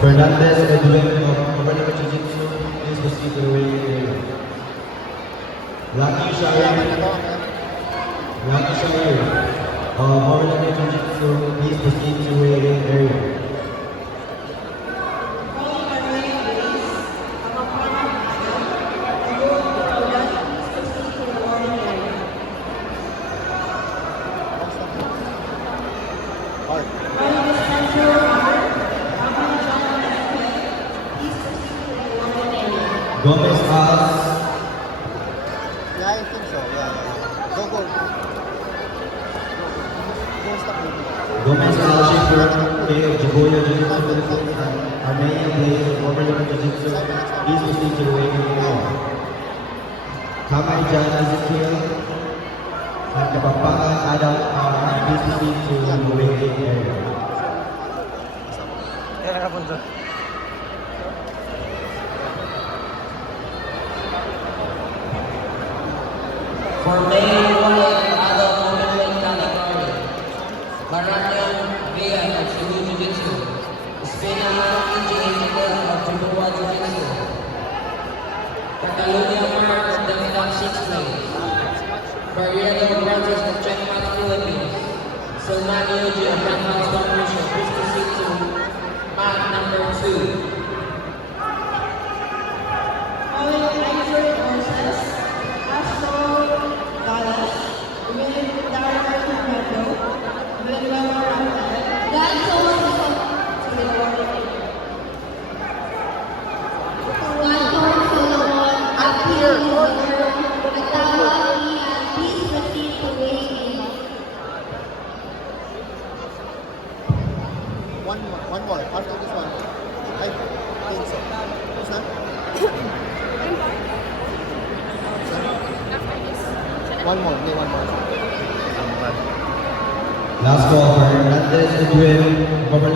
Fernandez Edwin of Overlord Jiu-Jitsu, please proceed to the weighing area. Lucky Shire of Overlord Jiu-Jitsu, please proceed to the weighing area. Gomez As. Yeah, I think so. Yeah. Go. Go stop moving. Gomez Al Schaefer, Jaboya Jiu-Jitsu Philippines, and Armenian Blaze of Overlord Jiu-Jitsu, please proceed to the weighing area. Kamay Jan Ezekiel and Kapampangan Adam, please proceed to the weighing area. For male white adult women category, Maranyan Rian of Cebu Jiu-Jitsu, Espina Inji of Jumua Jiu-Jitsu, Catalonia Mark of Damitan 6 place, Barriero Brothers of Checkmate Philippines, Salman Yuji of Renhouse Corporation, please proceed to mat number 2. One more. After this one. I think so. What's that? One more. May one more. Last call, Fernandez Edwin, Overlord